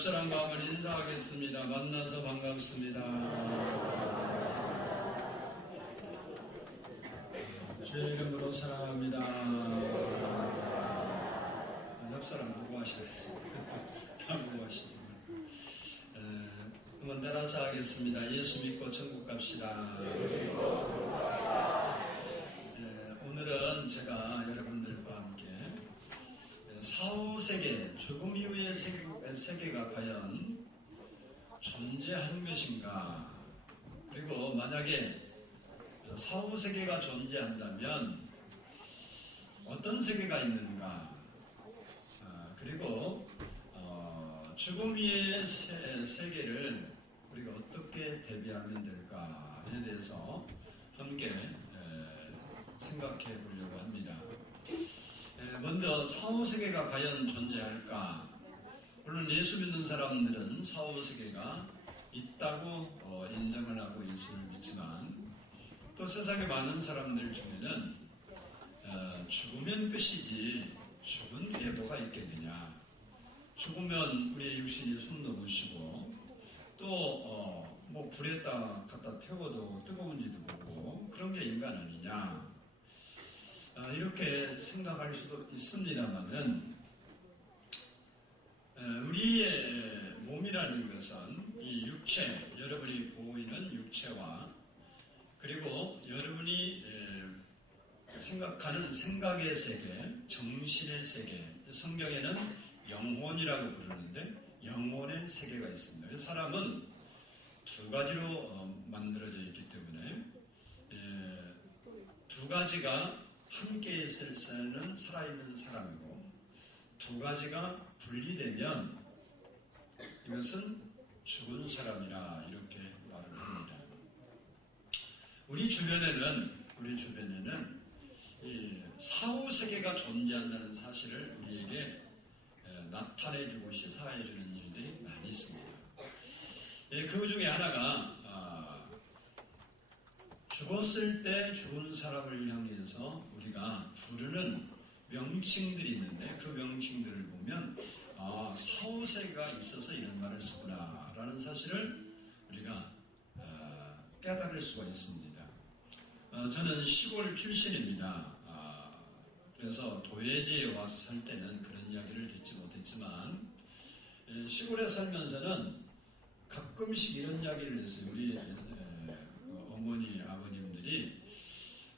옆사람과 한번 인사하겠습니다. 만나서 반갑습니다. 주의 이름으로 사랑합니다. 옆사람 보고하시네. 다 보고하시네. 한번 따라서 하겠습니다. 예수 믿고 천국 갑시다. 오늘은 제가 여러분들과 함께 사후세계, 죽음 이후의 세계가 과연 존재하는 것인가, 그리고 만약에 사후세계가 존재한다면 어떤 세계가 있는가, 그리고 죽음 이후의 세계를 우리가 어떻게 대비하면 될까에 대해서 함께 생각해 보려고 합니다. 먼저 사후세계가 과연 존재할까? 물론 예수 믿는 사람들은 사후세계가 있다고 인정을 하고 예수를 믿지만, 또 세상에 많은 사람들 중에는 죽으면 끝이지 죽은 뒤에 뭐가 있겠느냐, 죽으면 우리의 육신이 숨도 못 쉬고 또 뭐 불에다 갖다 태워도 뜨거운지도 모르고 그런 게 인간 아니냐, 이렇게 생각할 수도 있습니다만은, 우리의 몸이라는 것은 이 육체, 여러분이 보이는 육체와 그리고 여러분이 생각하는 생각의 세계, 정신의 세계, 성경에는 영혼이라고 부르는데 영혼의 세계가 있습니다. 사람은 두 가지로 만들어져 있기 때문에 두 가지가 함께 있을 때는 살아있는 사람이고, 두 가지가 분리되면 이것은 죽은 사람이라 이렇게 말을 합니다. 우리 주변에는 이 사후세계가 존재한다는 사실을 우리에게 나타내주고 시사해주는 일들이 많이 있습니다. 그 중에 하나가 죽었을 때 죽은 사람을 향해서 우리가 부르는 명칭들이 있는데, 그 명칭들을 보면 사후세계가 있어서 이런 말을 쓰구나 라는 사실을 우리가 깨달을 수가 있습니다. 저는 시골 출신입니다. 그래서 도예지에 와서 살 때는 그런 이야기를 듣지 못했지만, 시골에 살면서는 가끔씩 이런 이야기를 했어요. 우리 어머니, 아버님들이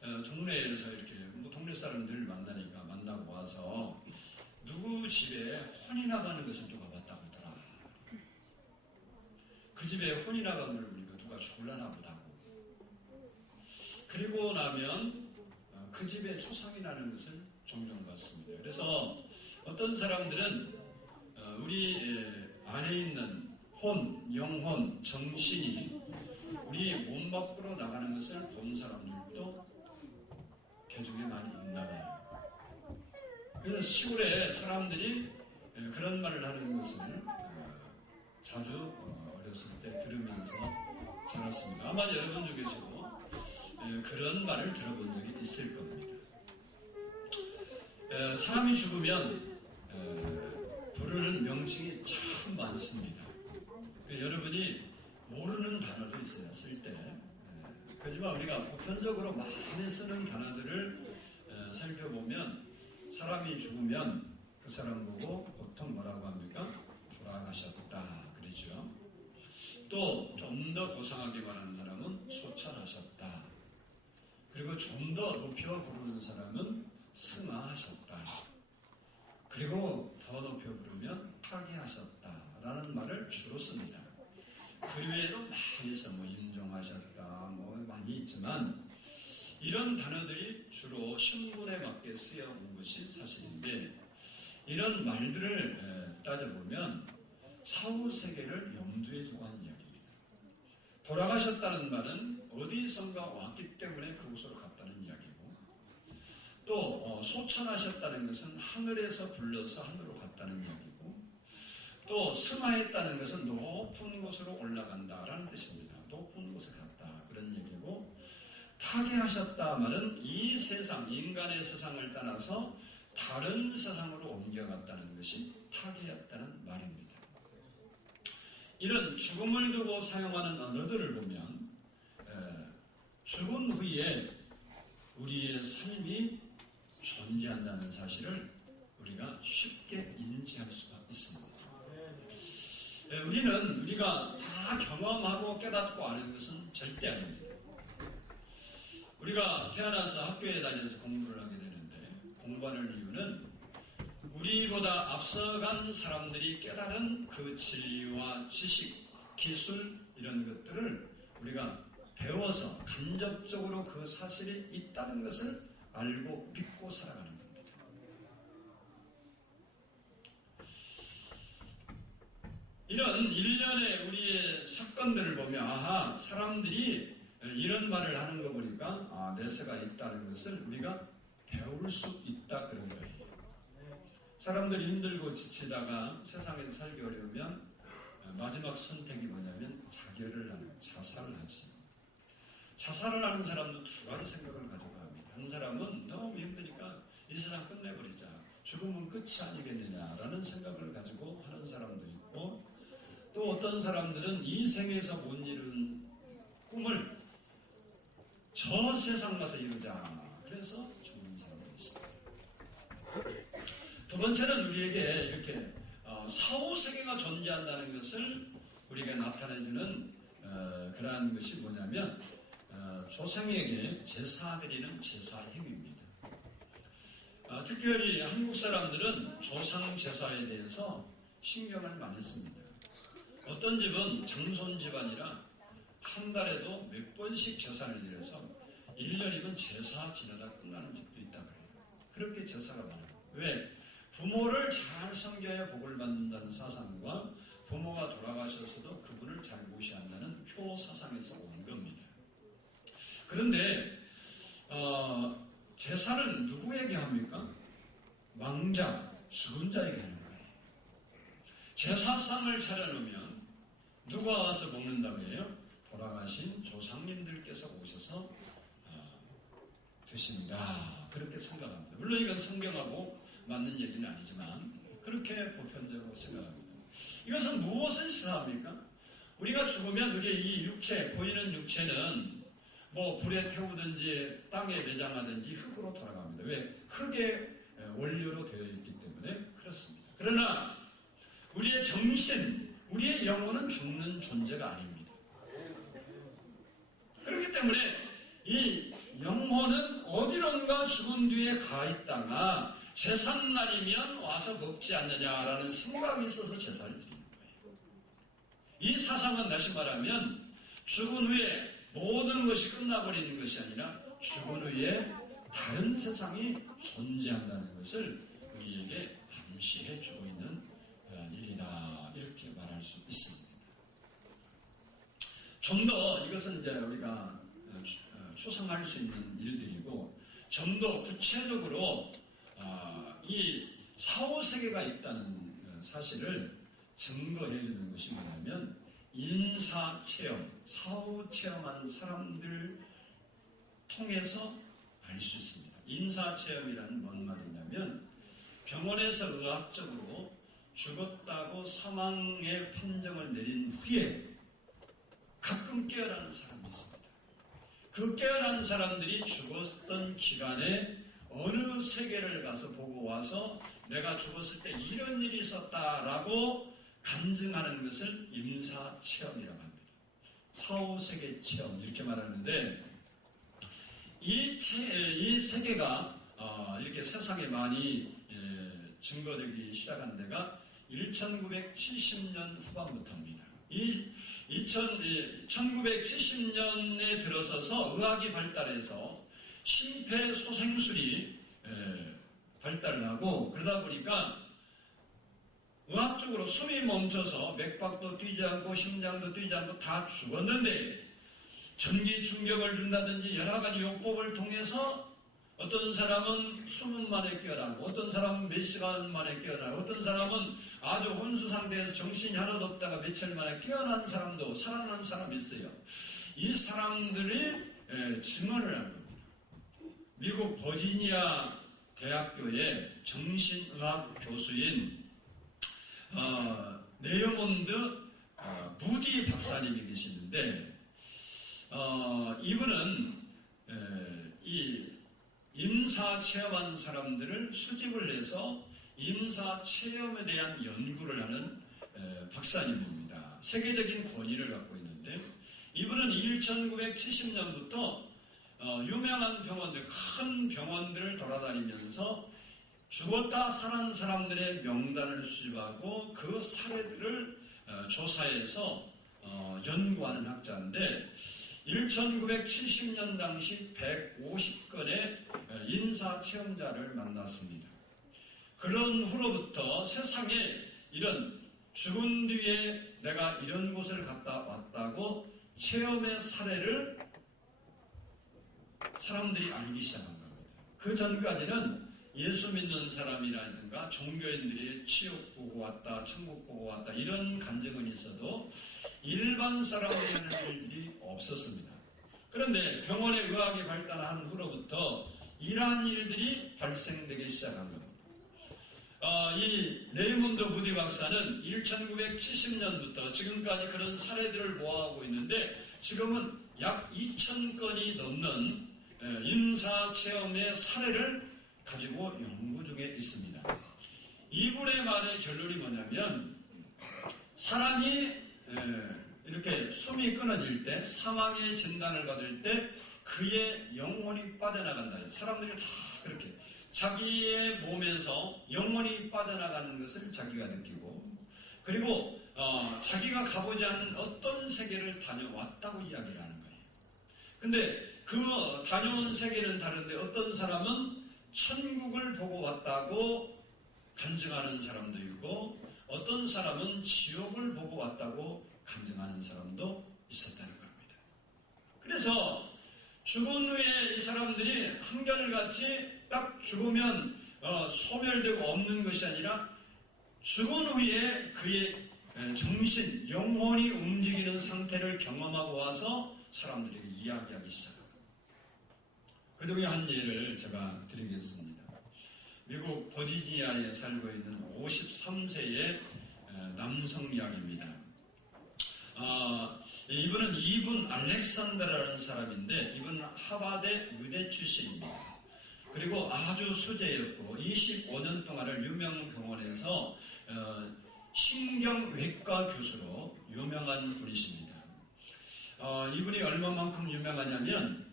동네에서 이렇게 동네 사람들 만나니까 만나고 와서 누구 집에 혼이 나가는 것을 누가 봤다고 하더라. 그 집에 혼이 나가는 걸 보니까 누가 죽을라나 보다고. 그리고 나면 그 집에 초상이 나는 것을 종종 봤습니다. 그래서 어떤 사람들은 우리 안에 있는 혼, 영혼, 정신이 우리 몸 밖으로 나가는 것을 본 사람들도 개중에 많이 있나 봐요. 그래서 시골에 사람들이 그런 말을 하는 것을 자주 어렸을 때 들으면서 자랐습니다. 아마 여러분 중에서도 그런 말을 들어본 적이 있을 겁니다. 사람이 죽으면 부르는 명칭이 참 많습니다. 여러분이 모르는 단어도 있어요, 쓸 때. 하지만 우리가 보편적으로 많이 쓰는 단어들을 살펴보면, 사람이 죽으면 그 사람 보고 보통 뭐라고 합니까? 돌아가셨다 그러죠. 또 좀 더 고상하게 말하는 사람은 소천하셨다. 그리고 좀 더 높여 부르는 사람은 승하하셨다. 그리고 더 높여 부르면 타계하셨다라는 말을 주로 씁니다. 그 외에도 많이 써, 임종하셨다, 많이 있지만, 이런 단어들이 주로 신분에 맞게 쓰여온 것이 사실인데, 이런 말들을 따져보면 사후세계를 염두에 두고 하는 이야기입니다. 돌아가셨다는 말은 어디선가 왔기 때문에 그곳으로 갔다는 이야기고, 또 소천하셨다는 것은 하늘에서 불러서 하늘로 갔다는 이야기고, 또 승하했다는 것은 높은 곳으로 올라간다라는 뜻입니다. 높은 곳에 갔다 그런 얘기고, 타계하셨다 말은 이 세상, 인간의 세상을 떠나서 다른 세상으로 옮겨갔다는 것이 타계였다는 말입니다. 이런 죽음을 두고 사용하는 언어들을 보면 죽은 후에 우리의 삶이 존재한다는 사실을 우리가 쉽게 인지할 수가 있습니다. 우리가 다 경험하고 깨닫고 아는 것은 절대 아닙니다. 우리가 태어나서 학교에 다녀서 공부를 하게 되는데 공부하는 이유는 우리보다 앞서간 사람들이 깨달은 그 진리와 지식, 기술 이런 것들을 우리가 배워서 간접적으로 그 사실이 있다는 것을 알고 믿고 살아가는 겁니다. 이런 일련의 우리의 사건들을 보면 아하, 사람들이 이런 말을 하는 거 보니까 내세가 있다는 것을 우리가 배울 수 있다 그런 거예요. 사람들이 힘들고 지치다가 세상에서 살기 어려우면 마지막 선택이 뭐냐면 자결을 하는 거예요. 자살을 하지. 자살을 하는 사람도 두 가지 생각을 가지고 합니다. 한 사람은 너무 힘드니까 이 세상 끝내버리자. 죽음은 끝이 아니겠느냐라는 생각을 가지고 하는 사람도 있고 또 어떤 사람들은 이 생에서 못 이룬 꿈을 저 세상 가서 이루자. 그래서 죽는 사람이 있습니다. 두 번째는 우리에게 이렇게 사후세계가 존재한다는 것을 우리가 나타내주는 그러한 것이 뭐냐면 조상에게 제사드리는 제사 행위입니다. 특별히 한국 사람들은 조상 제사에 대해서 신경을 많이 씁니다. 어떤 집은 장손 집안이라 한 달에도 몇 번씩 제사를 드려서 1년이면 제사 지내다 끝나는 집도 있다 그래요. 그렇게 제사가 많아요. 왜? 부모를 잘 섬겨야 복을 받는다는 사상과 부모가 돌아가셨어도 그분을 잘 모셔야 한다는 표 사상에서 온 겁니다. 그런데 제사를 누구에게 합니까? 왕자, 죽은 자에게 하는 거예요. 제사상을 차려놓으면 누가 와서 먹는다고 해요? 돌아가신 조상님들께서 오셔서 드신다. 그렇게 생각합니다. 물론 이건 성경하고 맞는 얘기는 아니지만 그렇게 보편적으로 생각합니다. 이것은 무엇을 시사합니까? 우리가 죽으면 우리의 이 육체, 보이는 육체는 뭐 불에 태우든지 땅에 내장하든지 흙으로 돌아갑니다. 왜? 흙의 원료로 되어 있기 때문에 그렇습니다. 그러나 우리의 정신, 우리의 영혼은 죽는 존재가 아닙니다. 그렇기 때문에 이 영혼은 어디론가 죽은 뒤에 가 있다가 제삿날이면 와서 먹지 않느냐라는 생각이 있어서 제사를 드리는 거예요. 이 사상은 다시 말하면 죽은 후에 모든 것이 끝나버리는 것이 아니라 죽은 후에 다른 세상이 존재한다는 것을 우리에게 암시해 주고 있는 일이다. 이렇게 말할 수 있습니다. 좀 더 이것은 이제 우리가 추상할 수 있는 일들이고 좀 더 구체적으로 이 사후세계가 있다는 사실을 증거해 주는 것이 뭐냐면 인사체험, 사후체험한 사람들 통해서 알 수 있습니다. 인사체험이라는 뭔 말이냐면 병원에서 의학적으로 죽었다고 사망의 판정을 내린 후에 가끔 깨어나는 사람이 있습니다. 그 깨어난 사람들이 죽었던 기간에 어느 세계를 가서 보고 와서 내가 죽었을 때 이런 일이 있었다라고 간증하는 것을 임사체험이라고 합니다. 사후세계 체험 이렇게 말하는데 이 세계가 이렇게 세상에 많이 증거되기 시작한 데가 1970년 후반부터입니다. 1970년에 들어서서 의학이 발달해서 심폐소생술이 발달을 하고 그러다 보니까 의학적으로 숨이 멈춰서 맥박도 뛰지 않고 심장도 뛰지 않고 다 죽었는데 전기 충격을 준다든지 여러 가지 요법을 통해서 어떤 사람은 수분 만에 깨어나고 어떤 사람은 몇 시간 만에 깨어나고 어떤 사람은 아주 혼수 상태에서 정신이 하나도 없다가 며칠 만에 깨어난 사람도 살아난 사람이 있어요. 이 사람들이 증언을 한 겁니다. 미국 버지니아 대학교의 정신의학 교수인 네어몬드 부디 박사님이 계시는데 이분은 이 임사 체험한 사람들을 수집을 해서 임사 체험에 대한 연구를 하는 박사님입니다. 세계적인 권위를 갖고 있는데 이분은 1970년부터 유명한 병원들, 큰 병원들을 돌아다니면서 죽었다 살아난 사람들의 명단을 수집하고 그 사례들을 조사해서 연구하는 학자인데 1970년 당시 150건의 임사체험자를 만났습니다. 그런 후로부터 세상에 이런 죽은 뒤에 내가 이런 곳을 갔다 왔다고 체험의 사례를 사람들이 알기 시작한 겁니다. 그 전까지는 예수 믿는 사람이라든가 종교인들이 지옥 보고 왔다, 천국 보고 왔다 이런 간증은 있어도 일반 사람들이 하는 일들이 없었습니다. 그런데 병원의 의학이 발달한 후로부터 이러한 일들이 발생되기 시작한 겁니다. 이 레이몬드 무디 박사는 1970년부터 지금까지 그런 사례들을 모아오고 있는데 지금은 약 2,000건이 넘는 임사체험의 사례를 가지고 연구 중에 있습니다. 이분의 말의 결론이 뭐냐면 사람이 이렇게 숨이 끊어질 때 사망의 진단을 받을 때 그의 영혼이 빠져나간다. 사람들이 다 그렇게 자기의 몸에서 영혼이 빠져나가는 것을 자기가 느끼고 그리고 자기가 가보지 않은 어떤 세계를 다녀왔다고 이야기를 하는 거예요. 근데 그 다녀온 세계는 다른데 어떤 사람은 천국을 보고 왔다고 간증하는 사람도 있고 어떤 사람은 지옥을 보고 왔다고 간증하는 사람도 있었다는 겁니다. 그래서 죽은 후에 이 사람들이 한결같이 딱 죽으면 소멸되고 없는 것이 아니라 죽은 후에 그의 정신, 영혼이 움직이는 상태를 경험하고 와서 사람들에게 이야기하기 시작합니다. 그 중에 한 예를 제가 드리겠습니다. 미국 버지니아에 살고 있는 53세의 남성 이야기입니다. 이분은 이분 알렉산더라는 사람인데 이분은 하버드 의대 출신입니다. 그리고 아주 수재였고 25년 동안을 유명 병원에서 신경외과 교수로 유명한 분이십니다. 이분이 얼마만큼 유명하냐면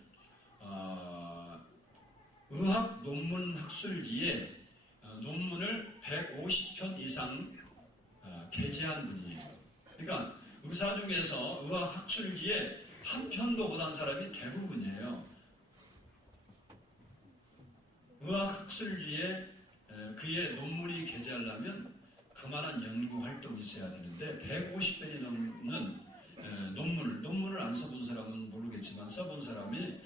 의학 논문 학술기에 논문을 150편 이상 게재한 분이에요. 그러니까 의사 중에서 의학 학술기에 한 편도 못한 사람이 대부분이에요. 의학 학술기에 그의 논문이 게재하려면 그만한 연구 활동이 있어야 되는데 150편이 넘는 논문을 안 써본 사람은 모르겠지만 써본 사람이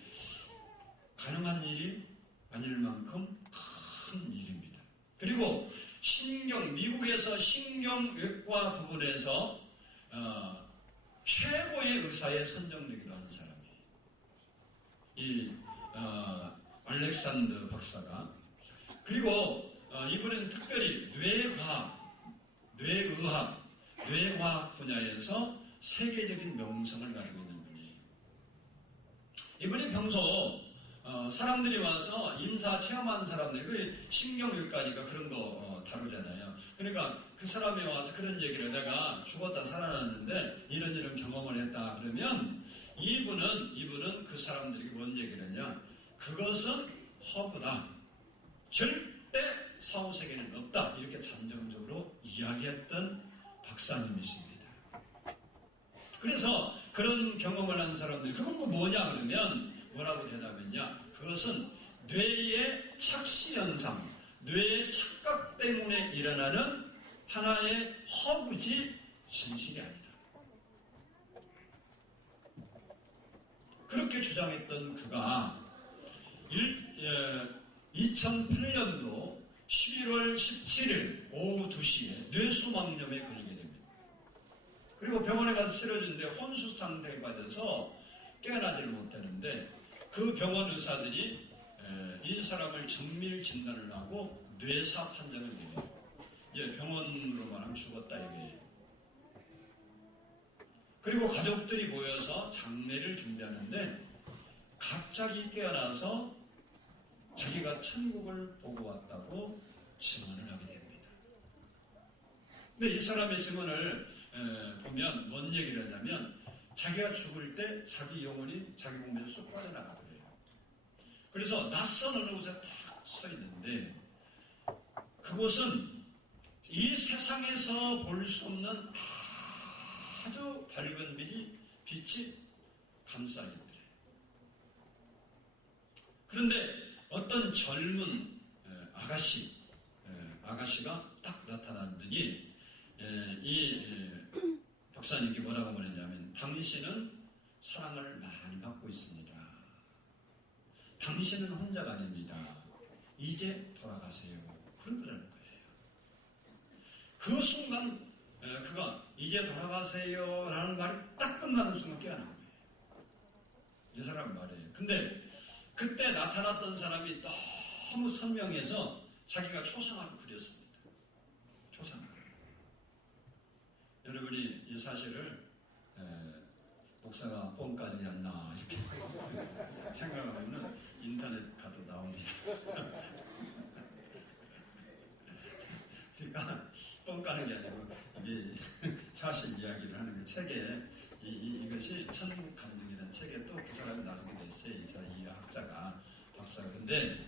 가능한 일이 아닐 만큼 큰 일입니다. 그리고 미국에서 신경외과 부분에서 최고의 의사에 선정되기도 하는 사람이에요. 이 알렉산더 박사가. 그리고 이분은 특별히 뇌의학 분야에서 세계적인 명성을 가지고 있는 분이에요. 이분이 평소 사람들이 와서 임사 체험한 사람들이 신경외과니까 그런 거 다루잖아요. 그러니까 그 사람이 와서 그런 얘기를 내가 죽었다 살아났는데 이런 경험을 했다 그러면 이분은 그 사람들에게 뭔 얘기를 했냐? 그것은 허구다. 절대 사후세계는 없다. 이렇게 단정적으로 이야기했던 박사님이십니다. 그래서 그런 경험을 한 사람들이 그건 뭐냐 그러면 뭐라고 대답했냐? 그것은 뇌의 착시현상, 뇌의 착각 때문에 일어나는 하나의 허구지 진실이 아니다. 그렇게 주장했던 그가 2008년도 11월 17일 오후 2시에 뇌수막염에 걸리게 됩니다. 그리고 병원에 가서 쓰러졌는데 혼수 상태에 빠져서 깨어나지를 못하는데 그 병원 의사들이 이 사람을 정밀 진단을 하고 뇌사 판정을 내려요. 병원으로만 하면 죽었다 이거예요. 그리고 가족들이 모여서 장례를 준비하는데 갑자기 깨어나서 자기가 천국을 보고 왔다고 증언을 하게 됩니다. 근데 이 사람의 증언을 보면 뭔 얘기를 하냐면 자기가 죽을 때 자기 영혼이 자기 몸에서 쑥 빠져나가더래요. 그래서 낯선 어느 곳에 탁 서 있는데 그곳은 이 세상에서 볼 수 없는 아주 밝은 빛이 감싸있더래요. 그런데 어떤 젊은 아가씨가 딱 나타났더니 이 박사님께 뭐라고 말했냐면 당신은 사랑을 많이 받고 있습니다. 당신은 혼자가 아닙니다. 이제 돌아가세요. 그런 거라는 거예요. 그 순간 그가 이제 돌아가세요 라는 말이 딱 끝나는 순간 깨어난 거예요. 이 사람 말이에요. 근데 그때 나타났던 사람이 너무 선명해서 자기가 초상화를 그렸습니다. 초상화. 여러분이 이 사실을 목사가 뻥까지 였나 이렇게 생각하면 인터넷 가도 나옵니다. 그러니까 뻥 까는 게 아니고 이게 사실 이야기를 하는 게 책에 이것이 천국 간증이라는 책에 또 그 사람이 나중에 됐어요. 이 학자가 박사가. 근데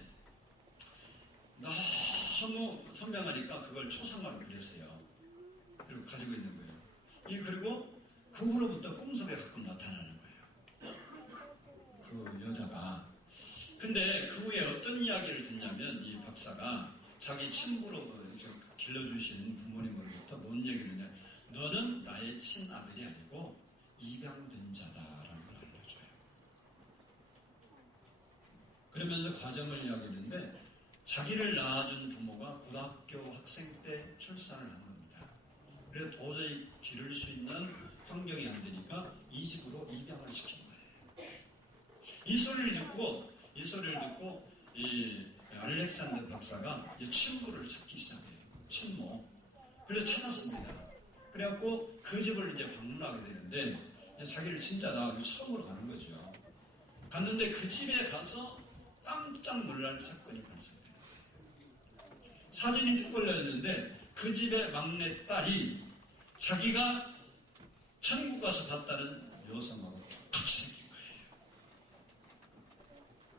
너무 선명하니까 그걸 초상화로 그렸어요. 그리고 가지고 있는 거예요. 그리고 그 후로부터 꿈속에 가끔 나타나는 거예요. 그 여자가. 근데 그 후에 어떤 이야기를 듣냐면 이 박사가 자기 친구로 길러주신 부모님으로부터 뭔 얘기를 했냐. 너는 나의 친아들이 아니고 입양된 자다라는 걸 알려줘요. 그러면서 과정을 이야기했는데 자기를 낳아준 부모가 고등학교 학생 때 출산을 한 겁니다. 그래서 도저히 기를 수 있는 환경이 안 되니까 이 집으로 입양을 시킨 거예요. 이 소리를 듣고 이 알렉산더 박사가 친구를 찾기 시작해요. 친모. 그래서 찾았습니다. 그래갖고 그 집을 이제 방문하게 되는데 이제 자기를 진짜 낳아서 처음으로 가는 거죠. 갔는데 그 집에 가서 깜짝 놀랄 사건이 발생해요. 사진이 쭉 걸려있는데 그 집의 막내딸이 자기가 천국 가서 봤다는 여성하고 똑같이 생긴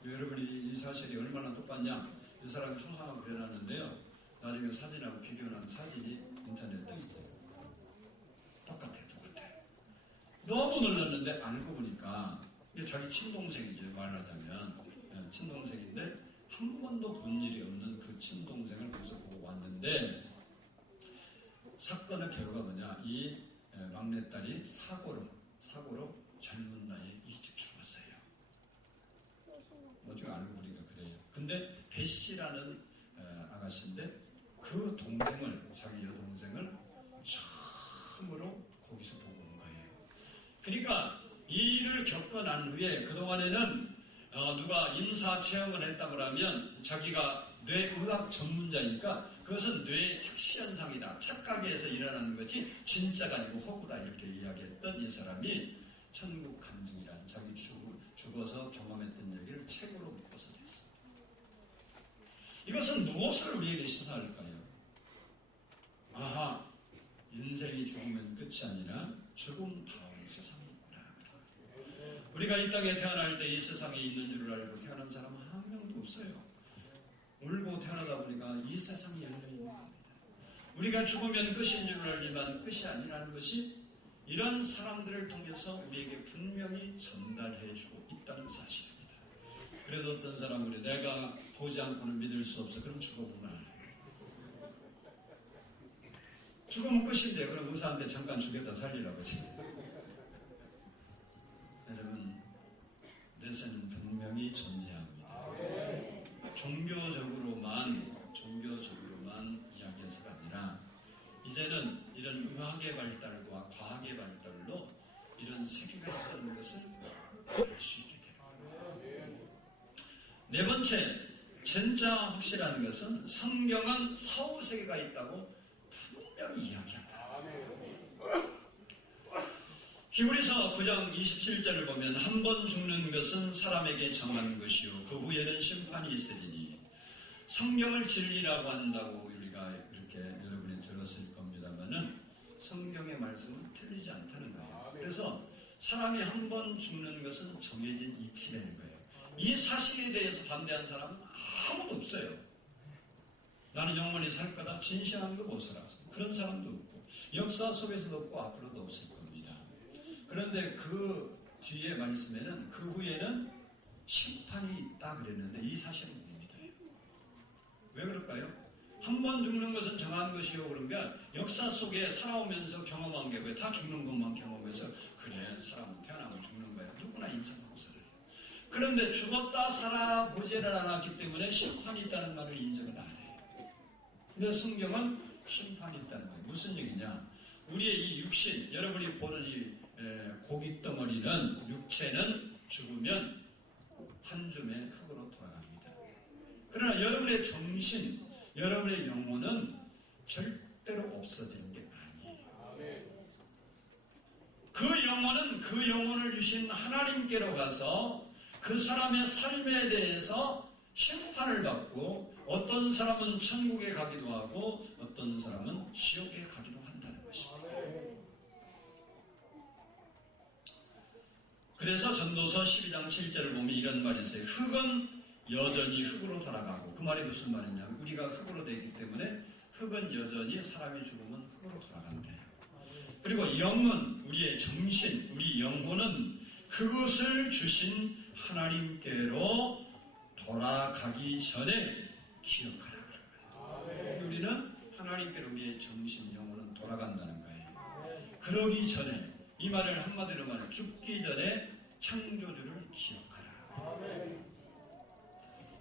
거예요. 여러분이 이 사실이 얼마나 똑같냐. 이 사람이 초상화 그려놨는데요. 나중에 사진하고 비교한 사진이 인터넷에 떠 있어요. 똑같아요. 너무 놀랐는데 알고 보니까 이게 자기 친동생이죠. 말하자면 친동생인데 한 번도 본 일이 없는 그 친동생을 거기서 보고 왔는데 사건의 결과가 뭐냐. 이 막내딸이 사고로 젊은 나이에 일찍 죽었어요. 나중에 알고 보니까 그래요. 근데 배씨라는 아가씨인데 그 동생을, 자기 여동생을 처음으로 거기서 보고 온 거예요. 그러니까 이 일을 겪고 난 후에 그동안에는 누가 임사 체험을 했다고 하면 자기가 뇌의학 전문자니까 그것은 뇌의 착시현상이다. 착각에서 일어나는 거지 진짜가 아니고 허구다. 이렇게 이야기했던 이 사람이 천국 간증이라는 자기 죽어서 경험했던 얘기를 책으로 묶어서 냈습니다. 이것은 무엇을 우리에게 시사할까요? 아하, 인생이 죽으면 끝이 아니라 죽음 다음 세상이구나. 우리가 이 땅에 태어날 때 이 세상에 있는 줄을 알고 태어난 사람은 한 명도 없어요. 울고 태어나다 보니까 이 세상이 열려있는 겁니다. 우리가 죽으면 끝인 줄을 알지만 끝이 아니라는 것이 이런 사람들을 통해서 우리에게 분명히 전달해주고 있다는 사실입니다. 그래도 어떤 사람들이 내가 보지 않고는 믿을 수 없어. 그럼 죽어보나. 죽으면 끝인데 그럼 의사한테 잠깐 죽였다 살리라고 하지. 여러분, 내세는 분명히 존재합니다. 종교적으로만 이야기해서가 아니라 이제는 이런 의학의 발달과 과학의 발달로 이런 세계가 있다는 것을 알 수 있게 됩니다. 네 번째, 진짜 확실한 것은 성경은 사후세계가 있다고 분명히 이야기한다. 히브리서 9장 27절을 보면 한 번 죽는 것은 사람에게 정한 것이요 그 후에는 심판이 있으리니 성경을 진리라고 한다고 우리가 이렇게 여러분이 들었을 겁니다만은 성경의 말씀은 틀리지 않다는 거예요. 그래서 사람이 한 번 죽는 것은 정해진 이치라는 거예요. 이 사실에 대해서 반대한 사람은 아무도 없어요. 나는 영원히 살 거다. 진실함도 못 살아. 그런 사람도 없고 역사 속에서도 없고 앞으로도 없을 겁니다. 그런데 그 뒤에 말씀에는 그 후에는 심판이 있다 그랬는데 이 사실은 뭡니다. 왜 그럴까요? 한 번 죽는 것은 정한 것이요 그러면 역사 속에 살아오면서 경험한 게 왜 다 죽는 것만 경험해서 그래 사람은 태어나면 죽는 거야. 누구나 인정하고 살아요. 그런데 죽었다 살아보지를 않았기 때문에 심판이 있다는 말을 인정을 안 해요. 근데 성경은 심판이 있다는 거예요. 무슨 얘기냐? 우리의 이 육신, 여러분이 보는 이 고기 덩어리는 육체는 죽으면 한 줌의 흙으로 돌아갑니다. 그러나 여러분의 정신, 여러분의 영혼은 절대로 없어지는 게 아니에요. 그 영혼은 그 영혼을 주신 하나님께로 가서 그 사람의 삶에 대해서 심판을 받고 어떤 사람은 천국에 가기도 하고 어떤 사람은 지옥에 가기도 한다는 것입니다. 그래서 전도서 12장 7절을 보면 이런 말이 있어요. 흙은 여전히 흙으로 돌아가고 그 말이 무슨 말이냐면 우리가 흙으로 되기 때문에 흙은 여전히 사람이 죽으면 흙으로 돌아간대요. 그리고 영은 우리의 정신, 우리 영혼은 그것을 주신 하나님께로 돌아가기 전에 기억하라 그래요. 우리는 하나님께로 우리의 정신, 영혼은 돌아간다는 거예요. 그러기 전에 이 말을 한마디로 말해 죽기 전에 창조주를 기억하라.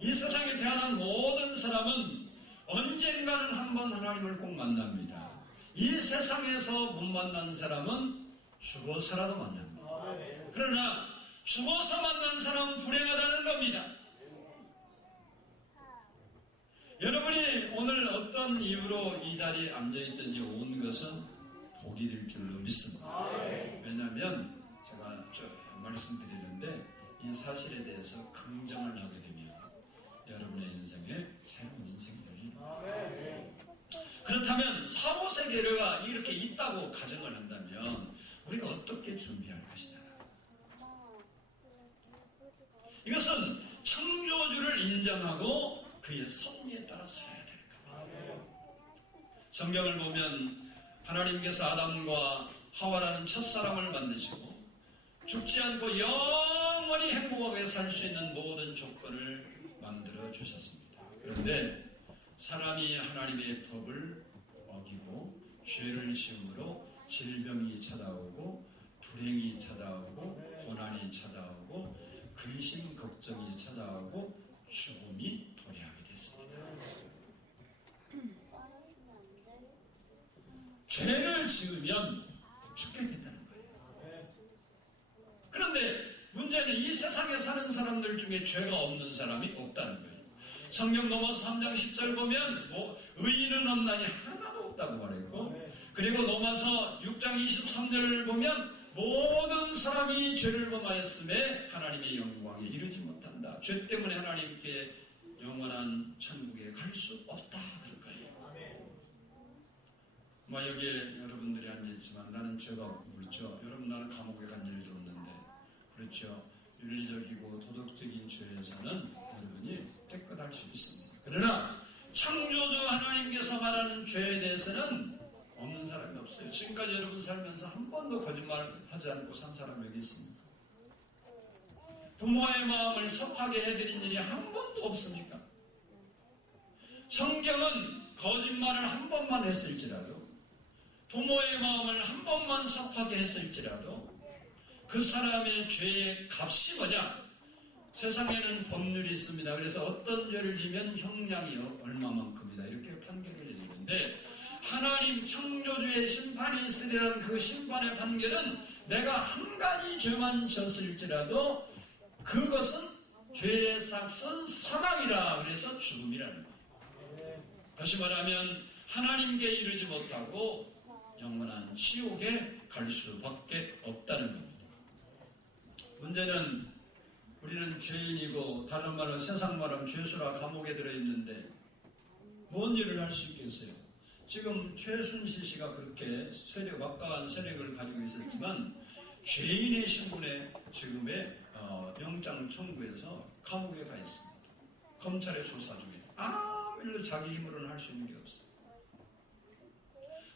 이 세상에 태어난 모든 사람은 언젠가는 한번 하나님을 꼭 만납니다. 이 세상에서 못 만난 사람은 죽어서라도 만납니다. 그러나 죽어서 만난 사람은 불행하다는 겁니다. 여러분이 오늘 어떤 이유로 이 자리에 앉아있든지 온 것은 복이 될 줄로 믿습니다. 왜냐하면 제가 말씀드리는데 이 사실에 대해서 긍정을 하게 되면 여러분의 인생에 새로운 인생이 열립니다. 그렇다면 사후세계가 이렇게 있다고 가정을 한다면 우리가 어떻게 준비할 것이냐. 이것은 창조주를 인정하고 그의 섭리에 따라 살아야 될 겁니다. 성경을 보면 하나님께서 아담과 하와라는 첫사람을 만드시고 죽지 않고 영원히 행복하게 살 수 있는 모든 조건을 만들어 주셨습니다. 그런데 사람이 하나님의 법을 어기고 죄를 지음으로 질병이 찾아오고 불행이 찾아오고 고난이 찾아오고 근심 걱정이 찾아오고 죽음이 도래하게 됐습니다. 죄를 지으면 죽게 된다는 거예요. 그런데 문제는 이 세상에 사는 사람들 중에 죄가 없는 사람이 없다는 거예요. 성경 로마서 3장 10절 보면 의인은 없나니 하나도 없다고 말했고, 그리고 로마서 6장 23절을 보면 모든 사람이 죄를 범하였음에 하나님의 영광에 이르지 못한다. 죄 때문에 하나님께 영원한 천국에 갈 수 없다 그럴 거예요. 여기에 여러분들이 앉아있지만 나는 죄가 없죠. 여러분 나는 감옥에 간 일도 없는데, 그렇죠. 윤리적이고 도덕적인 죄에서는 여러분이 깨끗할 수 있습니다. 그러나 창조주 하나님께서 말하는 죄에 대해서는 없는 사람이 없어요. 지금까지 여러분 살면서 한 번도 거짓말을 하지 않고 산 사람이 여기 있습니까? 부모의 마음을 섭하게 해드린 일이 한 번도 없습니까? 성경은 거짓말을 한 번만 했을지라도, 부모의 마음을 한 번만 섭하게 했을지라도 그 사람의 죄의 값이 뭐냐? 세상에는 법률이 있습니다. 그래서 어떤 죄를 지면 형량이 얼마만큼이다 이렇게 판결을 내리는데, 하나님 창조주의 심판이 있으려는 그 심판의 판결은 내가 한 가지 죄만 졌을지라도 그것은 죄의 삭은 사망이라, 그래서 죽음이라는 거예요. 다시 말하면 하나님께 이르지 못하고 영원한 지옥에 갈 수밖에 없다는 겁니다. 문제는 우리는 죄인이고 다른 말로 세상 말하면 죄수라 감옥에 들어있는데 뭔 일을 할 수 있겠어요? 지금 최순실 씨가 그렇게 막강한 세력을 가지고 있었지만 죄인의 신분에 지금의 영장을 청구해서 감옥에 가 있습니다. 검찰의 조사 중에 아무 일도 자기 힘으로는 할 수 있는 게 없어요.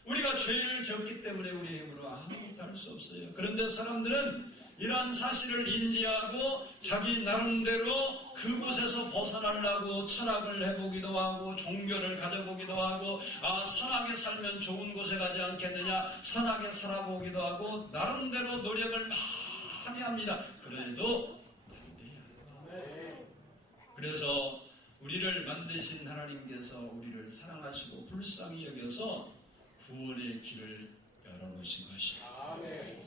우리가 죄를 지었기 때문에 우리의 힘으로 아무것도 할 수 없어요. 그런데 사람들은 이러한 사실을 인지하고 자기 나름대로 그곳에서 벗어나려고 철학을 해보기도 하고 종교를 가져보기도 하고 선하게 살면 좋은 곳에 가지 않겠느냐, 선하게 살아보기도 하고 나름대로 노력을 많이 합니다. 그래도 안 돼요. 그래서 우리를 만드신 하나님께서 우리를 사랑하시고 불쌍히 여겨서 구원의 길을 열어놓으신 것이다.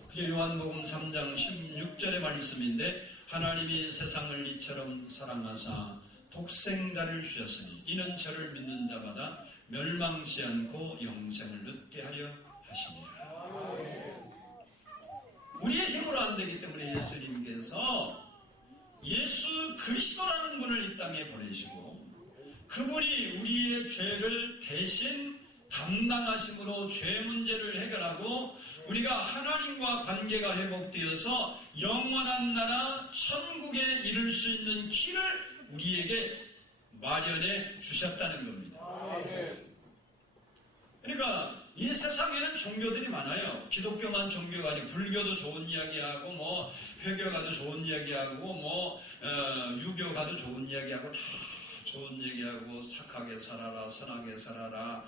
그게 요한복음 3장 16절의 말씀인데 하나님이 세상을 이처럼 사랑하사 독생자를 주셨으니 이는 저를 믿는 자마다 멸망치 않고 영생을 얻게 하려 하시니라. 우리의 힘으로 안 되기 때문에 예수님께서 예수 그리스도라는 분을 이 땅에 보내시고 그분이 우리의 죄를 대신 담당하심으로 죄 문제를 해결하고 우리가 하나님과 관계가 회복되어서 영원한 나라 천국에 이를 수 있는 길을 우리에게 마련해 주셨다는 겁니다. 그러니까 이 세상에는 종교들이 많아요. 기독교만 종교가 아니고 불교도 좋은 이야기하고 회교 가도 좋은 이야기하고 유교 가도 좋은 이야기하고 다 좋은 얘기하고 착하게 살아라, 선하게 살아라,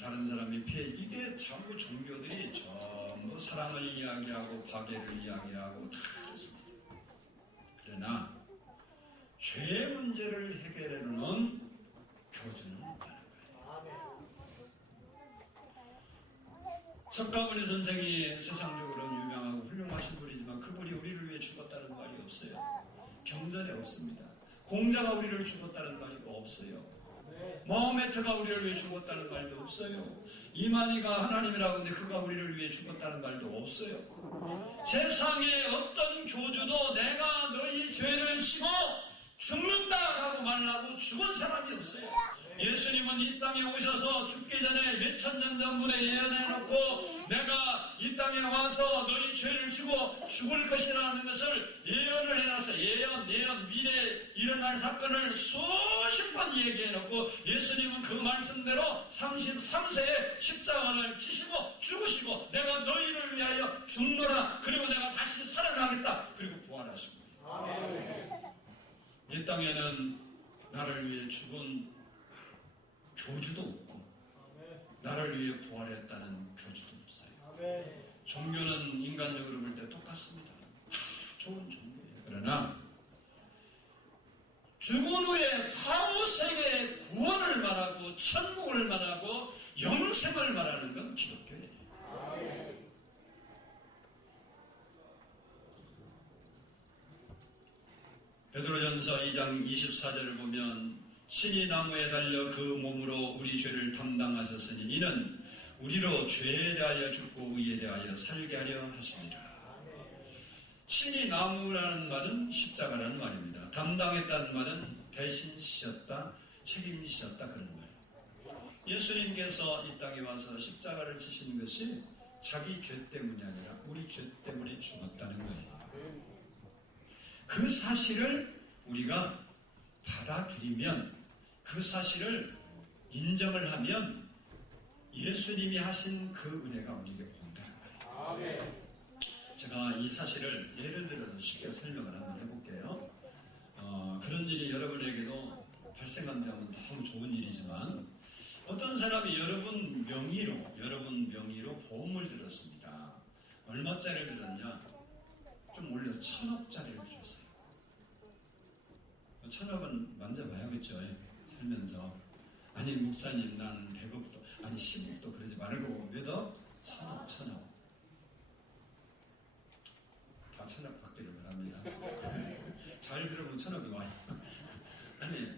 다른 사람이 피해. 이게 전부 종교들이 전부 사랑을 이야기하고 파괴를 이야기하고 다 그렇습니다. 그러나 죄 문제를 해결해놓은 교주는 없다는 거예요. 석가모니 선생이 세상적으로는 유명하고 훌륭하신 분이지만 그분이 우리를 위해 죽었다는 말이 없어요. 경전에 없습니다. 공자가 우리를 죽었다는 말이 없어요. 마호메트가 우리를 위해 죽었다는 말도 없어요. 이만희가 하나님이라고 하는데 그가 우리를 위해 죽었다는 말도 없어요. 세상에 어떤 교주도 내가 너희 죄를 지고 죽는다라고 말하고 죽은 사람이 없어요. 예수님은 이 땅에 오셔서 죽기 전에 몇천 년 전분에 예언해놓고 내가 이 땅에 와서 너희 죄를 지고 죽을 것이라는 것을 예언을 해놨어요. 예언, 미래에 일어날 사건을 수십 번 얘기해놓고 예수님은 그 말씀대로 33세에 십자가를 치시고 죽으시고 내가 너희를 위하여 죽노라. 그리고 내가 다시 살아나겠다. 그리고 부활하시고. 이 땅에는 나를 위해 죽은 교주도 없고 나를 위해 부활했다는 교주도 없어요. 종교는 인간적으로 볼 때 똑같습니다. 다 좋은 종교예요. 그러나 죽은 후에 사후세계의 구원을 말하고 천국을 말하고 영생을 말하는 건 기독교예요. 베드로전서 2장 24절을 보면 신이 나무에 달려 그 몸으로 우리 죄를 담당하셨으니 이는 우리로 죄에 대하여 죽고 의에 대하여 살게 하려 하십니다. 신이 나무라는 말은 십자가라는 말입니다. 담당했다는 말은 대신 지셨다, 책임지셨다 그런 말이에요. 예수님께서 이 땅에 와서 십자가를 지신 것이 자기 죄 때문이 아니라 우리 죄 때문에 죽었다는 거예요. 그 사실을 우리가 받아들이면 그 사실을 인정을 하면 예수님이 하신 그 은혜가 우리에게 온다는 거예요. 제가 이 사실을 예를 들어서 쉽게 설명을 한번 해볼게요. 그런 일이 여러분에게도 발생한다면 너무 좋은 일이지만 어떤 사람이 여러분 명의로 보험을 들었습니다. 얼마짜리를 들었냐? 좀 올려서 1,000억짜리를 들었어요. 1,000억은 만져봐야겠죠. 살면서. 아니 목사님 난 100억도 아니 10억도 그러지 말고 몇 억? 1,000억. 다 1,000억 받기를 바랍니다. 잘 들어보면 1,000억이 와요. 아니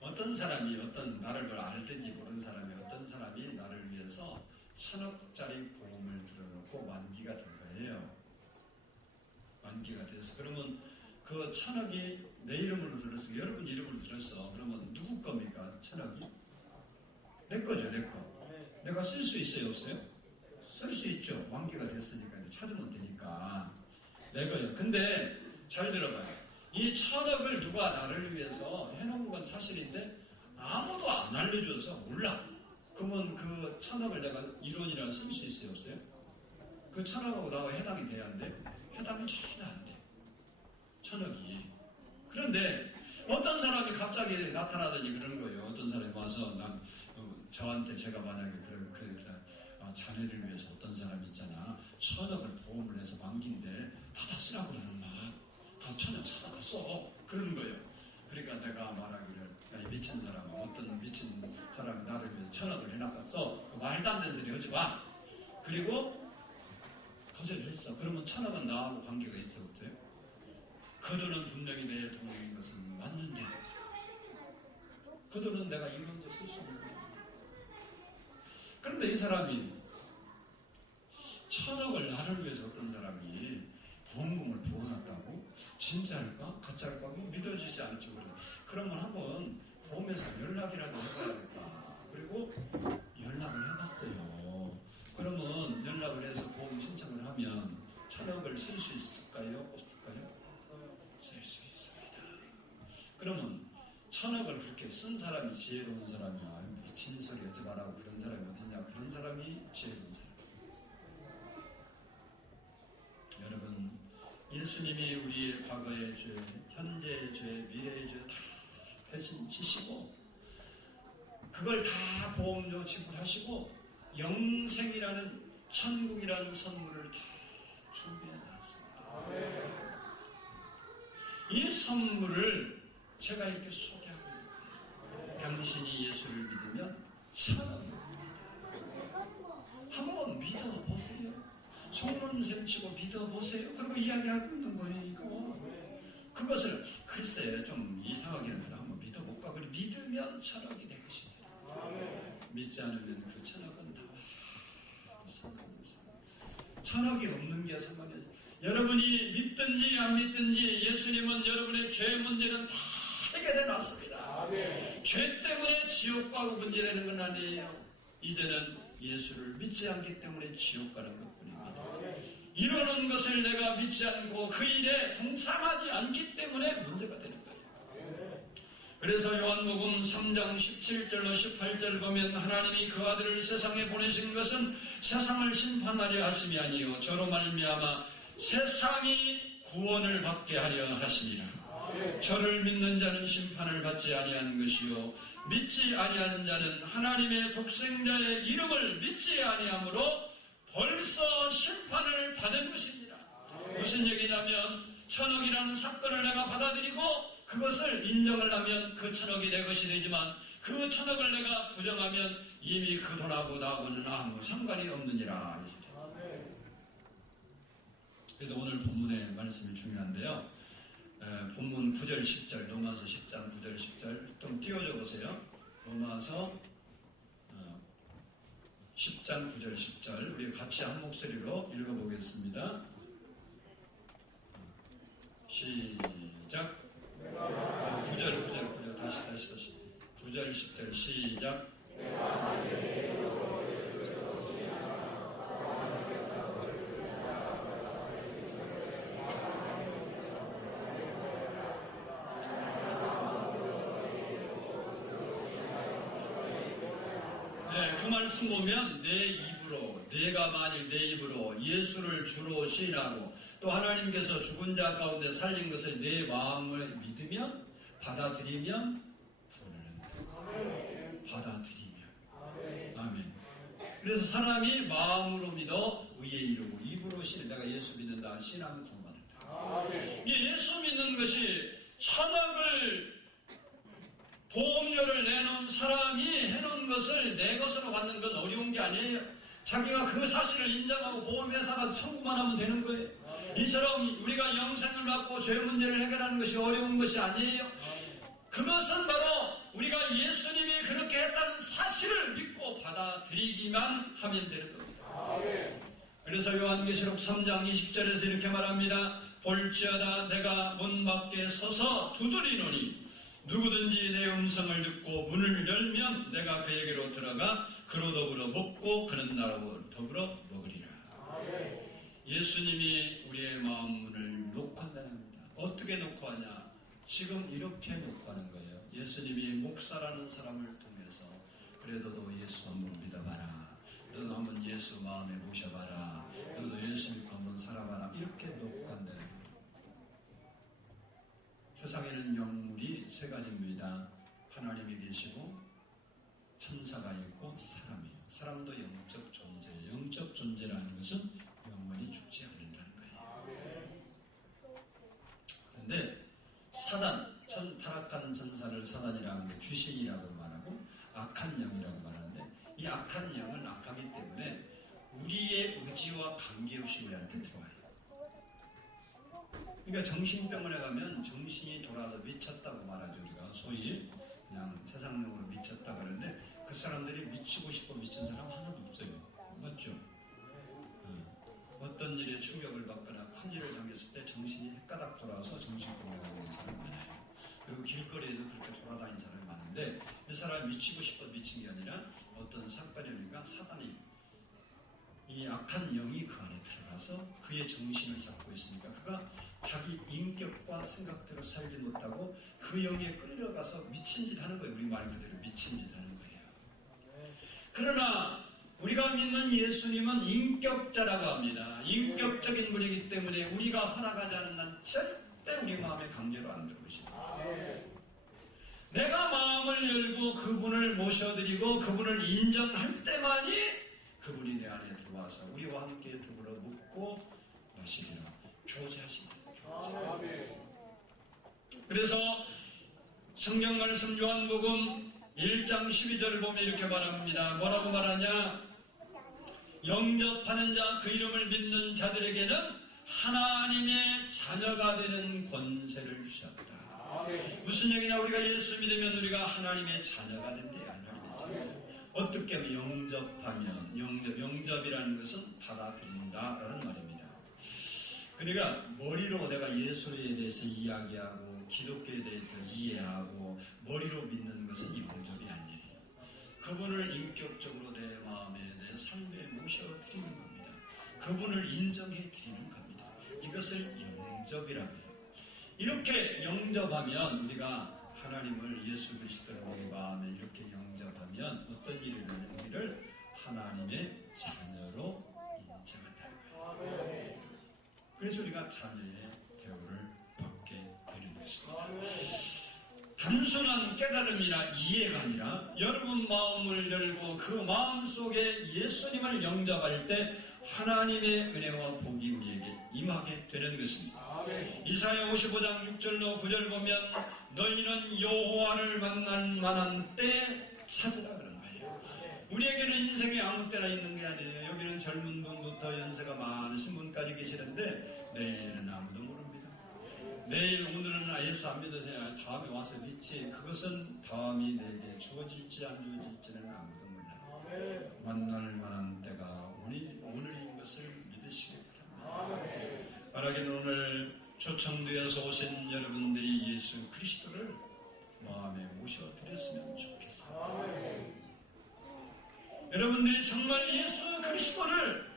어떤 사람이 어떤 나를 알든지 모르는 사람이 어떤 사람이 나를 위해서 천억짜리 보험을 들어놓고 만기가 된 거예요. 만기가 돼서 그러면 그 천억이 내 이름으로 들었어. 여러분 이름으로 들었어. 그러면 누구 겁니까? 천억이? 내 거죠, 내 거. 내가 쓸 수 있어요, 없어요? 쓸 수 있죠. 만기가 됐으니까 이제 찾으면 되니까 내 거예요. 근데 잘 들어봐요. 이 천억을 누가 나를 위해서 해놓은 건 사실인데 아무도 안 알려줘서 몰라. 그러면 그 천억을 내가 이론이라 쓸 수 있어요, 없어요? 그 천억하고 나와 해당이 돼야 안 돼? 해당이 전혀 안 돼. 천억이. 그런데 어떤 사람이 갑자기 나타나더니 그런 거예요. 어떤 사람이 와서 저한테 제가 만약에 자네를 위해서 어떤 사람이 있잖아. 천억을 보험을 해서 만기인데 다 쓰라고 그러는 거야. 다 천억 사다가 써. 그러는 거예요. 그러니까 내가 말하기를 야, 이 미친 사람, 어떤 미친 사람이 나를 위해서 천억을 해놨겠어. 말도 안 되는 소리 하지 마. 그리고 거절을 했어. 그러면 천억은 나하고 관계가 있어 없어요? 그 돈은 분명히 내 돈인 것은 맞는데 그 돈은 내가 이런 데 쓸 수 없는 거야. 그런데 이 사람이 천억을 나를 위해서 어떤 사람이 보험금을 부어놨다고? 진짜일까? 가짜일까? 믿어지지 않을지 모르겠어. 그러면 한번 보험회사 연락이라도 해봐야겠다. 그리고 연락을 해봤어요. 그러면 연락을 해서 보험 신청을 하면 천억을 쓸 수 있을까요? 없을까요? 쓸 수 있습니다. 그러면 천억을 그렇게 쓴 사람이 지혜로운 사람이야. 미친 소리 하지 말라고 그런 사람이 어디냐? 그런 사람이 지혜로운 사람. 여러분, 예수님이 우리의 과거의 죄, 현재의 죄, 미래의 죄 다 대신 지시고 그걸 다 보험료 지불하시고 영생이라는 천국이라는 선물을 다 준비해 놨습니다. 이 선물을 제가 이렇게 소개하고 있는 거예요. 당신이 예수를 믿으면 천억입니다. 한번 믿어보세요. 소문샘 치고 믿어보세요. 그리고 이야기하고 있는 거예요, 이거. 그것을, 글쎄, 좀 이상하기는 하다. 한번 믿어볼까? 그래, 믿으면 천억이 될 것입니다. 믿지 않으면 그 천억은 다 천억이 없는 게 상관이에요. 여러분이 믿든지 안 믿든지 예수님은 여러분의 죄 문제는 다 해결해 놨습니다. 죄 때문에 지옥 가고 문제라는 건 아니에요. 이제는 예수를 믿지 않기 때문에 지옥 가는 것뿐입니다. 이러는 것을 내가 믿지 않고 그 일에 동참하지 않기 때문에 문제가 되는 거예요. 그래서 요한복음 3장 17절로 18절 보면 하나님이 그 아들을 세상에 보내신 것은 세상을 심판하려 하심이 아니요 저로 말미암아 세상이 구원을 받게 하려 하심이라. 저를 믿는 자는 심판을 받지 아니하는 것이요 믿지 아니하는 자는 하나님의 독생자의 이름을 믿지 아니하므로 벌써 심판을 받은 것입니다. 무슨 얘기냐면 천억이라는 사건을 내가 받아들이고 그것을 인정을 하면 그 천억이 내 것이 되지만 그 천억을 내가 부정하면 이미 그 돈하고 나하고는 아무 상관이 없느니라. 그래서 오늘 본문의 말씀이 중요한데요. 본문 9절 10절 로마서 10장 9절 10절 좀 띄워줘 보세요. 로마서 10장 9절 10절 우리 같이 한 목소리로 읽어보겠습니다. 시작. 9절 다시 9절 10절 시작. 그 말씀 보면 내 입으로 내가 만일 내 입으로 예수를 주로 시인하고 또 하나님께서 죽은 자 가운데 살린 것을 내 마음을 믿으면 받아들이면 구원을 합니다. 받아들이면 아멘. 그래서 사람이 마음으로 믿어 의에 이르고 입으로 시인 내가 예수 믿는다 시인하면 구원받는다. 예수 믿는 것이 천억을 보험료를 내놓은 사람이 해놓은 것을 내 것으로 받는 건 어려운 게 아니에요. 자기가 그 사실을 인정하고 보험회사 가서 청구만 하면 되는 거예요. 이처럼 우리가 영생을 받고 죄 문제를 해결하는 것이 어려운 것이 아니에요. 그것은 바로 우리가 예수님이 그렇게 했다는 사실을 믿고 믿고 받아들이기만 하면 되는 겁니다. 그래서 요한계시록 3장 20절에서 이렇게 말합니다. 볼지어다 내가 문 밖에 서서 두드리노니 누구든지 내 음성을 듣고 문을 열면 내가 그에게로 들어가 그로 더불어 먹고 그는 나로 더불어 먹으리라. 예수님이 우리의 마음 문을 놓고 한다는 겁니다. 어떻게 놓고 하냐? 지금 이렇게 놓고 하는 거예요. 예수님이 목사라는 사람을 통해서 그래도 너 예수 한번 믿어봐라. 너도 한번 예수 마음에 모셔봐라. 너도 예수 믿고 한번 살아봐라. 이렇게 놓고 한다는 거예요. 세상에는 영물이 세 가지입니다. 하나님이 계시고 천사가 있고 사람이에요. 사람도 영적 존재예요. 영적 존재라는 것은 영원히 죽지 않는다는 거예요. 그런데 사단, 타락한 전사를 사단이라고 하는 귀신이라고 말하고 악한 영이라고 말하는데 이 악한 영은 악하기 때문에 우리의 의지와 관계없이 우리한테 들어와요. 그러니까 정신병원에 가면 정신이 돌아서 미쳤다고 말하죠. 우리가 소위 그냥 세상적으로 미쳤다 그러는데 그 사람들이 미치고 싶어 미친 사람 하나도 없어요. 맞죠? 어떤 일에 충격을 받거나 큰 일을 당했을 때 정신이 헷가닥 돌아서 정신병원에 가는 사람이 많아요. 그리고 길거리에도 그렇게 돌아다니는 사람이 많은데 이 사람이 미치고 싶어 미친 게 아니라 어떤 사건이 오니까 사단이 이 악한 영이 그 안에 들어가서 그의 정신을 잡고 있으니까 그가 자기 인격과 생각대로 살지 못하고 그 영에 끌려가서 미친 짓 하는 거예요. 우리 말 그대로 미친 짓 하는 거예요. 그러나 우리가 믿는 예수님은 인격자라고 합니다. 인격적인 분이기 때문에 우리가 허락하지 않은 한 절대 우리 마음에 강제로 안 들어오십니다. 내가 마음을 열고 그분을 모셔드리고 그분을 인정할 때만이 그분이 내 안에 들어와서 우리와 함께 더불어 묵고 마시리라. 교제하시리라. 그래서 성경 말씀 요한복음 1장 12절을 보면 이렇게 말합니다. 뭐라고 말하냐? 영접하는 자, 그 이름을 믿는 자들에게는 하나님의 자녀가 되는 권세를 주셨다. 무슨 얘기냐? 우리가 예수 믿으면 우리가 하나님의 자녀가 된대요. 하나님의 자녀. 어떻게 하면 영접하면 영접이라는 것은 받아들인다라는 말입니다. 그러니까 머리로 내가 예수에 대해서 이야기하고 기독교에 대해서 이해하고 머리로 믿는 것은 영접이 아니에요. 그분을 인격적으로 내 마음에 내 삶에 모셔드리는 겁니다. 그분을 인정해 드리는 겁니다. 이것을 영접이라고 해요. 이렇게 영접하면 우리가 하나님을 예수 그리스도를 우리 마음에 이렇게 영접하면 어떤 일이 일어나는 우리를 하나님의 자녀로 인정한다는 거예요. 그래서 우리가 자녀의 대우를 받게 되는 것입니다. 단순한 깨달음이나 이해가 아니라 여러분 마음을 열고 그 마음 속에 예수님을 영접할 때 하나님의 은혜와 복이 우리에게 임하게 되는 것입니다. 이사야 55장 6절로 9절 보면 너희는 여호와를 만날 만한 때 찾으라 그런 거예요. 우리에게는 인생이 아무 때나 있는 게 아니에요. 여기는 젊은 분부터 연세가 많으신 분까지 계시는데 내일은 아무도 모릅니다. 내일 오늘은 예수 안 믿어도 다음에 와서 믿지. 그것은 다음이 내게 주어질지 안 주어질지는 아무도 몰라요. 만날 만한 때가 오늘인 것을 믿으시기 바랍니다. 바라기는 오늘 초청되어서 오신 여러분들이 예수 그리스도를 마음에 모셔드렸으면 좋겠습니다. 여러분들이 정말 예수 그리스도를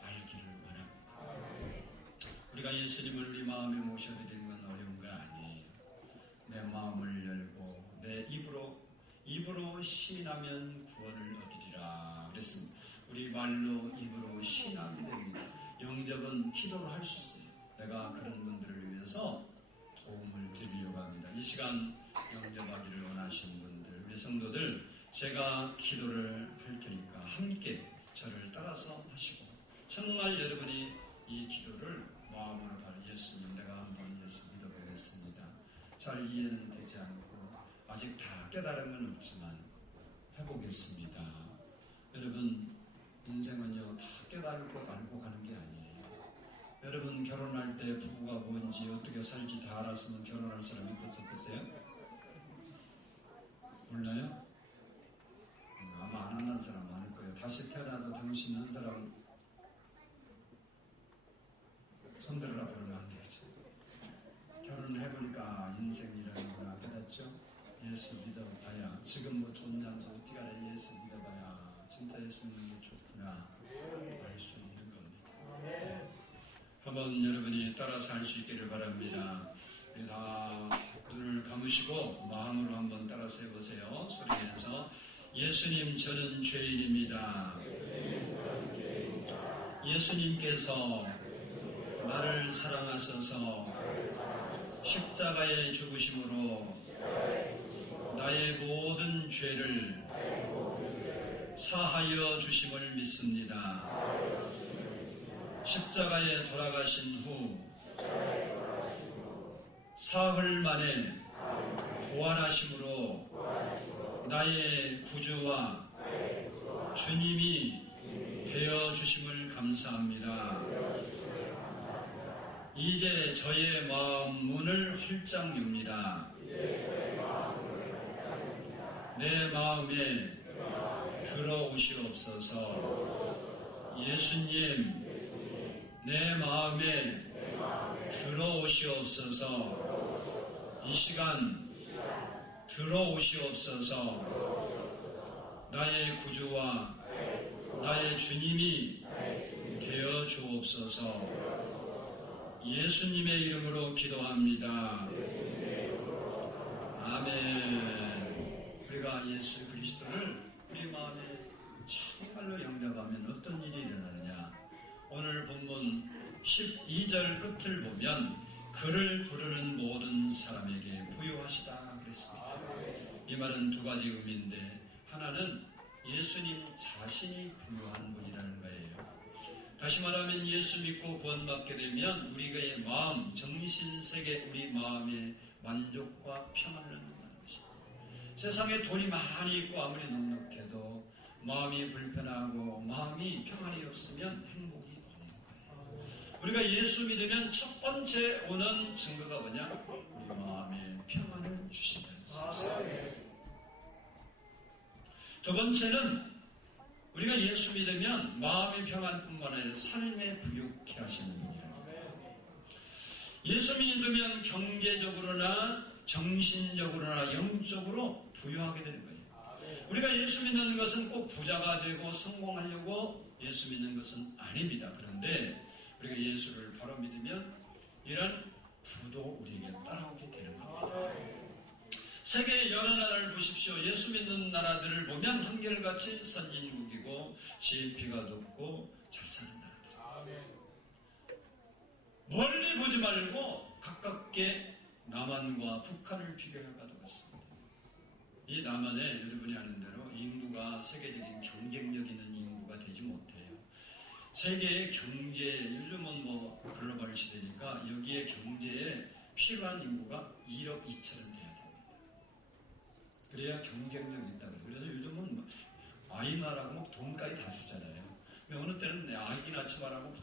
알기를 바랍니다. 우리가 예수님을 우리 마음에 모셔드리는 건 어려운 거 아니에요. 내 마음을 열고 내 입으로 시인하면 구원을 얻으리라 그랬습니다. 우리 말로 입으로 시인하면 됩니다. 영접은 기도로 할 수 있어요. 내가 그런 분들을 위해서 도움을 드리려고 합니다. 이 시간 영접하기를 원하시는 분들, 우리 성도들, 제가 기도를 할 테니까 함께 저를 따라서 하시고 정말 여러분이 이 기도를 마음으로 바로 예수님, 내가 한번 예수 믿어보겠습니다. 잘 이해는 되지 않고 아직 다 깨달음은 없지만 해보겠습니다. 여러분, 인생은요 다 깨달고 알고 가는 게 아니에요. 여러분 결혼할 때 부부가 뭔지 어떻게 살지 다 알았으면 결혼할 사람이 있었겠어요? 몰라요? 아마 안 한다는 사람 많을 거예요. 다시 태어나도 당신 한 사람 손들으라 그러면 안 되겠죠. 결혼을 해보니까 인생이라는구나 깨닫죠. 예수 믿어봐야 지금 뭐 좋냐 안 좋지 않아 예수 믿어봐야 진짜 예수 믿는 게 좋구나 알 수 있는 겁니다. 한번 여러분이 따라서 할 수 있기를 바랍니다. 다 눈을 감으시고 마음으로 한번 따라서 해보세요. 소리 내서 예수님 저는 죄인입니다. 예수님께서 나를 사랑하셔서 십자가에 죽으심으로 나의 모든 죄를 사하여 주심을 믿습니다. 십자가에 돌아가신 후 사흘 만에 부활하심으로 나의 구주와 주님이 되어 주심을 감사합니다. 이제 저의 마음 문을 활짝 엽니다. 내 마음에 들어오시옵소서. 예수님, 내 마음에 들어오시옵소서. 이 시간 들어오시옵소서. 나의 구주와 나의 주님이 되어 주옵소서. 예수님의 이름으로 기도합니다. 아멘. 우리가 예수 그리스도를 우리 마음에 정말로 영접하면 어떤 일이 일어나느냐. 오늘 본문 12절 끝을 보면 그를 부르는 모든 사람에게 부요하시다 그랬습니다. 이 말은 두 가지 의미인데 하나는 예수님 자신이 부요한 분이라는 거예요. 다시 말하면 예수 믿고 구원받게 되면 우리의 마음, 정신, 세계, 우리 마음의 만족과 평안을 얻는다는 것입니다. 세상에 돈이 많이 있고 아무리 넉넉해도 마음이 불편하고 마음이 평안이 없으면 행복이 없는 거예요. 우리가 예수 믿으면 첫 번째 오는 증거가 뭐냐? 우리 마음에 평안을 주신다는 사실. 두 번째는 우리가 예수 믿으면 마음의 평안뿐만 아니라 삶에 부유케 하시는 분이라는 거예요. 예수 믿으면 경제적으로나 정신적으로나 영적으로 부유하게 되는 거예요. 우리가 예수 믿는 것은 꼭 부자가 되고 성공하려고 예수 믿는 것은 아닙니다. 그런데 우리가 예수를 바로 믿으면 이런 부도 우리에게 따라오게 되는 겁니다. 세계의 여러 나라를 보십시오. 예수 믿는 나라들을 보면 한결같이 선진국이고 GNP가 높고 잘 사는 나라들. 멀리 보지 말고 가깝게 남한과 북한을 비교해봐도 같습니다. 이 남한에 여러분이 아는 대로 인구가 세계적인 경쟁력 있는 인구가 되지 못해요. 세계의 경제, 요즘은 뭐 글로벌 시대니까 여기에 경제에 필요한 인구가 1억 2천은 돼야 됩니다. 그래야 경쟁력이 있다고 해요. 그래서 요즘은 아이 낳으라고 막 돈까지 다 주잖아요. 어느 때는 아기 낳지 말라고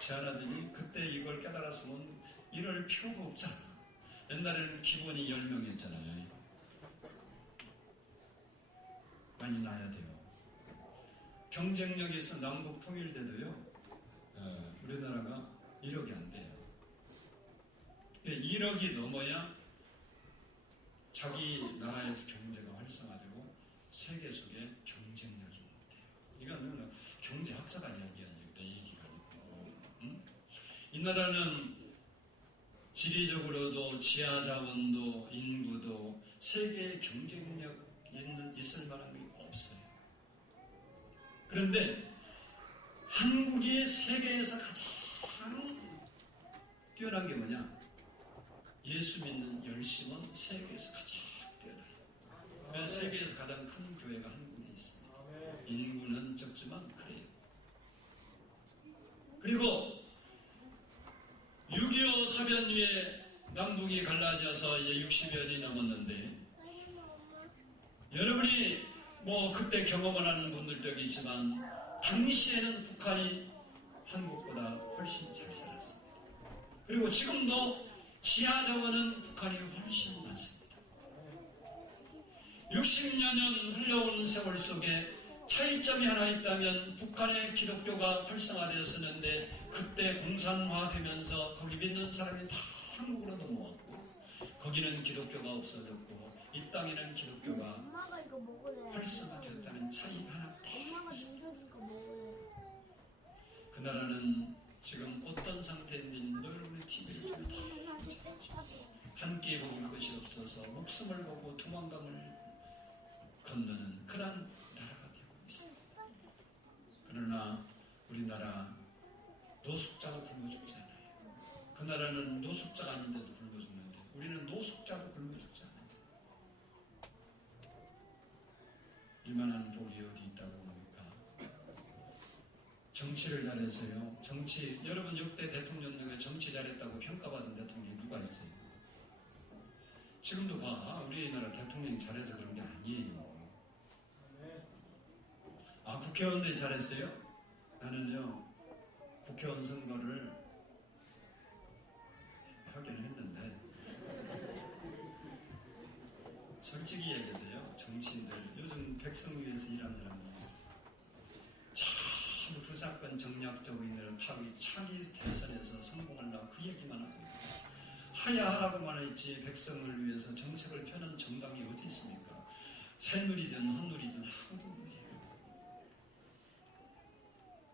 제안하더니 그때 이걸 깨달았으면 이럴 필요가 없잖아. 옛날에는 기본이 10명이었잖아요. 많이 낳아야 돼요. 경쟁력에서 남북 통일돼도요, 우리나라가 1억이 안 돼요. 1억이 넘어야 자기 나라에서 경제가 활성화되고 세계 속에 경쟁력이 돼요. 이거는 경제학자가 이야기하는 얘기가 아니고, 이 나라는 지리적으로도 지하자원도 인구도 세계의 경쟁력 있을 만한 게 없어요. 그런데 한국이 세계에서 가장 뛰어난 게 뭐냐? 예수 믿는 열심은 세계에서 가장 뛰어나요. 그래서 세계에서 가장 큰 교회가 한국에 있습니다. 인구는 적지만 그래요. 그리고 6.25 사변 후에 남북이 갈라져서 이제 60여년이 넘었는데 여러분이 뭐 그때 경험을 하는 분들도 있지만 당시에는 북한이 한국보다 훨씬 잘 살았습니다. 그리고 지금도 지하자원은 북한이 훨씬 많습니다. 60여 년 흘러온 세월 속에 차이점이 하나 있다면 북한의 기독교가 활성화되었었는데 그때 공산화되면서 거기 믿는 사람이 다 한국으로 넘어왔고 거기는 기독교가 없어졌고 이 땅에는 기독교가 엄마가 이거 먹으래. 활성화되었다는 차이 하나. 엄마가 민족인 거 먹으래. 그 나라는 지금 어떤 상태에 있는지 여러분의 TV를 통해 함께 먹을 것이 없어서 목숨을 보고 도망감을 건너는 그런 나라가 되고 있습니다. 그러나 우리나라 노숙자가 굶어 죽지 않아요. 그 나라는 노숙자가 아닌데도 굶어 죽는데 우리는 노숙자로 굶어 죽지 않아요. 이만한 복이 어디 있다고 봅니까? 정치를 잘해서요. 여러분 역대 대통령 중에 정치 잘했다고 평가받은 대통령이 누가 있어요? 지금도 봐. 우리나라 대통령이 잘해서 그런 게 아니에요. 국회의원들이 잘했어요? 나는요, 국회의원 선거를 하긴 했는데, 솔직히 얘기해서요, 정치인들, 요즘 백성 위해서 일하는 사람들 있어요. 참, 그 사건 정략적으로 인해서 차기 대선에서 성공하려고 그 얘기만 하고 있어요. 하야하라고만 했지, 백성을 위해서 정책을 펴는 정당이 어디 있습니까? 새누리든 헛누리든 아무도 없네요.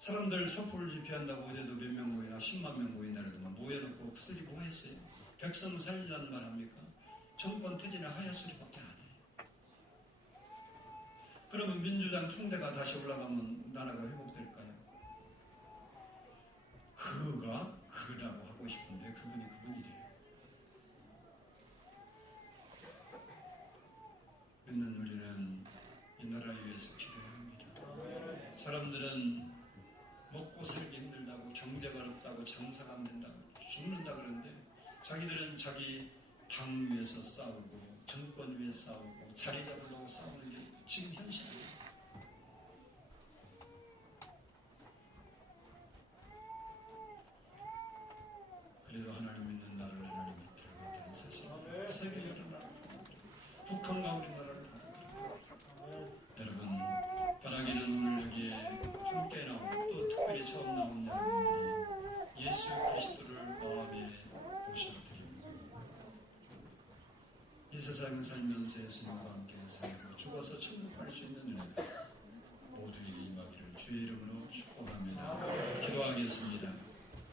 사람들 소포를 집회한다고 어제도 몇 명 모이나 10만 명 모인다더만 모여놓고 그 소리 뭐 했어요? 백성 살리자는 말 합니까? 정권 퇴진에 하야 소리밖에 안 해요. 그러면 민주당 총대가 다시 올라가면 나라가 회복될까요? 그거라고 하고 싶은데 그분이래요. 믿는 우리는 이 나라를 위해서 기도해야 합니다. 사람들은 먹고 살기 힘들다고 경제가 어렵다고 장사가 안 된다고 죽는다 그러는데 자기들은 자기 당 위에서 싸우고 정권 위에서 싸우고 자리 잡으려고 싸우는 게 지금 현실이에요. 그래도 하나님 믿는 나라를 하나님 믿으라고 하는 사실 세계적인 나라 북한과 우리나라를 여러분 바라기는 오늘 여기에 함께 나오고 또 특별히 처음 나온 여러분들이 예수 그리스도를 마음에 모셔드립니다. 이 세상을 살면서 예수님과 함께 살고 죽어서 천국 갈 수 있는 은혜가 모두에게 임하기를 주의 이름으로 축복합니다. 기도하겠습니다.